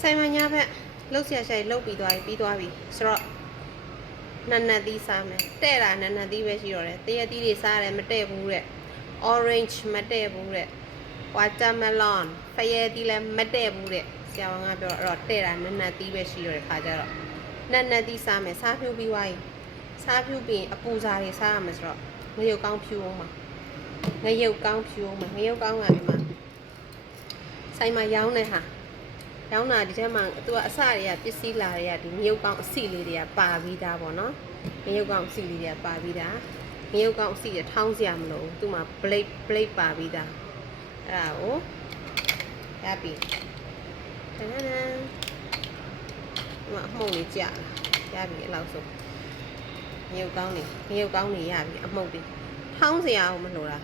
ဆိုင်မညာဘက်လှုပ်ရှားရှာလှုပ်ပြီးသွားပြီပြီးသွားပြီဆိုတော့နတ်နတ်သီးစားမယ်တဲ့တာနတ်နတ်သီးပဲရှိတော့တယ်တရက်သီးတွေစားတယ်မတဲ့ဘူးတဲ့ orange မတဲ့ဘူးတဲ့ watermelon ဖရဲသီးလည်းမတဲ့ဘူးတဲ့ဆရာဝန်ကပြောတော့အဲ့တော့တဲ့တာနတ်နတ်သီးပဲရှိတော့တဲ့ခါကျတော့နတ်နတ်သီးစားမယ်စားဖြူပြီးသွားပြီစားဖြူပြီးရင်အပူစားတွေစားရမယ်ဆိုတော့ငရုတ်ကောင်းဖြူအောင်ပါငရုတ်ကောင်းဖြူအောင်ပါငရုတ်ကောင်းကဒီမှာဆိုင်မှာရောင်းတဲ့ဟာ ရောင်းတာဒီထဲမှာသူကအစတွေကပစ္စည်းလာတွေကဒီငရုတ်ကောင်းအစီလေးတွေကပါပြီးသားပေါ့နော်ငရုတ်ကောင်းအစီလေးတွေကပါပြီးသားငရုတ်ကောင်းအစီတွေထောင်းစရာမလိုဘူးသူမှာ blade blade ပါပြီးသားအဲ့ဒါကိုရပြီတန်းတန်းဒီမှာအမှုန့်လေးကြာရပြီအဲ့လောက်ဆိုငရုတ်ကောင်းနေငရုတ်ကောင်းနေရပြီအမှုန့်တွေထောင်းစရာကိုမလိုတာ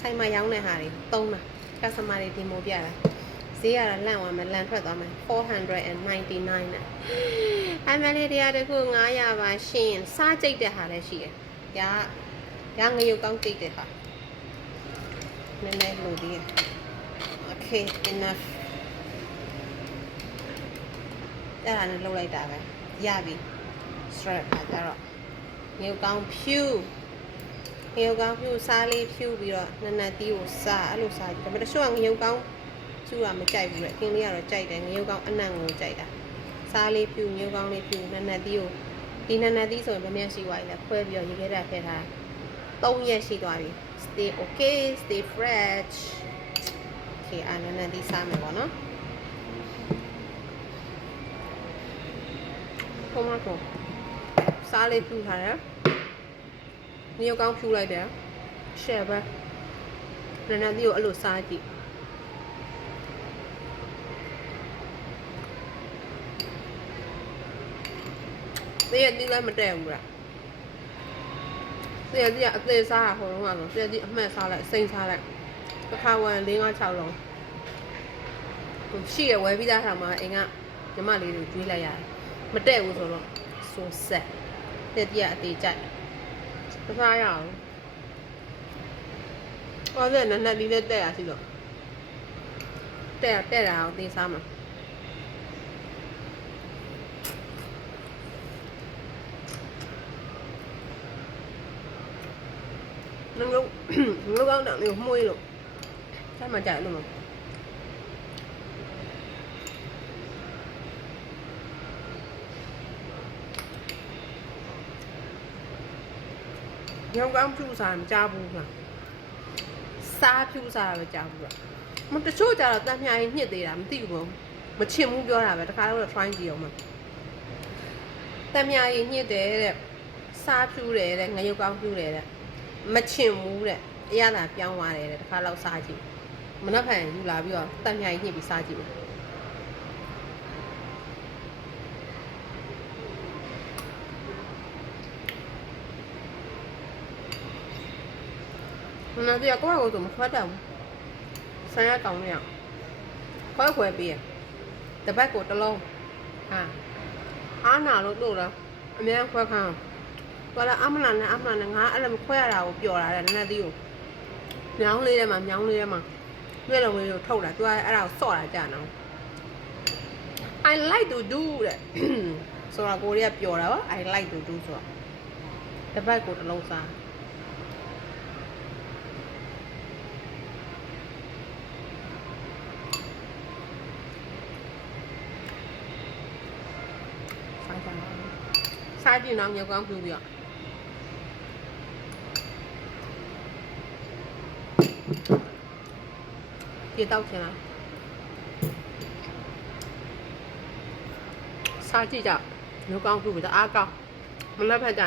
ဆိုင်မှာရောင်းတဲ့ဟာတွေသုံးတာ customer တွေဒီမို့ပြတာ ဈေးကတော့လန့်သွားမယ်လန့်ထွက်သွားမယ်499နဲ့အမလေးတရားတခု900ပါရှင်စားကြိတ်တဲ့ဟာလည်းရှိတယ်။ညာညာငရုတ်ကောင်းကြိတ်တဲ့ဟာနည်းနည်းလိုသေးတယ်။ Okay enough အဲ့ဒါနဲ့လှုပ်လိုက်တာပဲရပြီ strap ခါကြတော့ငရုတ်ကောင်းဖြူငရုတ်ကောင်းဖြူစားလေးဖြူပြီးတော့နနက်တီးကိုစားအဲ့လိုစားကြည့်ဒါပေမဲ့တချို့ကငရုတ်ကောင်း ကျူကမကြိုက်ဘူးလေအကင်းလေးကတော့ကြိုက်တယ်ငရုတ်ကောင်းအနံ့ကိုကြိုက်တာစားလေးဖြူငရုတ်ကောင်းလေးဖြူနက်နက်သီးကိုဒီနက်နက်သီးဆိုရင်ဗမြတ်ရှိသွားပြီလေခွဲပြီးတော့ရေခဲတာထည့်ထား3ရက်ရှိသွားပြီ stay okay stay fresh okay အနက်နက်သီးစားမယ်ပေါ့နော်ဟိုမှာတော့စားလေးဖြူထားတယ်ငရုတ်ကောင်းဖြူလိုက်တယ် share ပဲနက်နက်သီးကိုအဲ့လိုစားကြည့် သေရတိလည်းမတည့်ဘူးလားသေရတိကအသေးစားတာဟိုတုန်းကတော့သေရတိအမှတ်စားလိုက်စိမ့်စားလိုက်တစ်ခါဝင်၄၅6လုံးဟိုရှိရဝယ်ပြီးသားထားမှာအိမ်ကညီမလေးတွေကျွေးလိုက်ရတယ်မတည့်ဘူးဆိုတော့ဆိုဆက်သေရတိကအသေးကြိုက်မစားရအောင်ဟောတဲ့နက်နက်လေးနဲ့တဲ့ရရှိတော့တဲ့ရတဲ့ရအောင်သေစားမှာ nó lúc lúc đó nặng nhiều mùi luôn sao mà chạy luôn mà nhưng có ông chu xài mà cha bu mà xa chu xài mà cha bu à mà cái số cha là ta nhai nhiệt thì làm tiêu mà mà chiếm cũng cho là vậy ta là try gì mà ta nhai nhiệt thì xa chu để ngay yêu con chu để မချင်ဘူးတဲ့အရသာပြောင်းသွားတယ်တဲ့တစ်ခါလောက်စားကြည့်မနှက်ဖန်ယူလာပြီးတော့တန်မြိုင်ညှစ်ပြီးစားကြည့်မနက်တည်းကောကိုဆိုမခွတ်တော့ဘူးဆန်းရကောင်းနေရခွဲခွဲပြီးရတပတ်ကိုတစ်လုံးဟာအားနာလို့တို့လားအများခွဲခ န်းသွားလာအမလာနဲ့အမလာနဲ့ငါအဲ့လိုခွဲရတာကိုပျော်လာတယ်နည်းနည်းသေးကိုမြောင်းလေးထဲမှာမြောင်းလေးထဲမှာမျက်လုံးလေးကိုထုတ်တာသူကအဲ့ဒါကိုစော့တာကြာနော် I like to do တဲ့ဆိုတော့ကိုရီးယားပျော်တာပါ I like to do ဆိုတော့တစ်ပတ်ကိုတစ်လုံးစားစားကြပါဦးစားကြည့်တော့ညကောင်းပြူပြီးတော့ ပြေတောက်ချင်လားစားကြည့်ကြမျိုးကောင်းပြုပြီးတော့အားကောင်းမနှက်ဖက်ကြ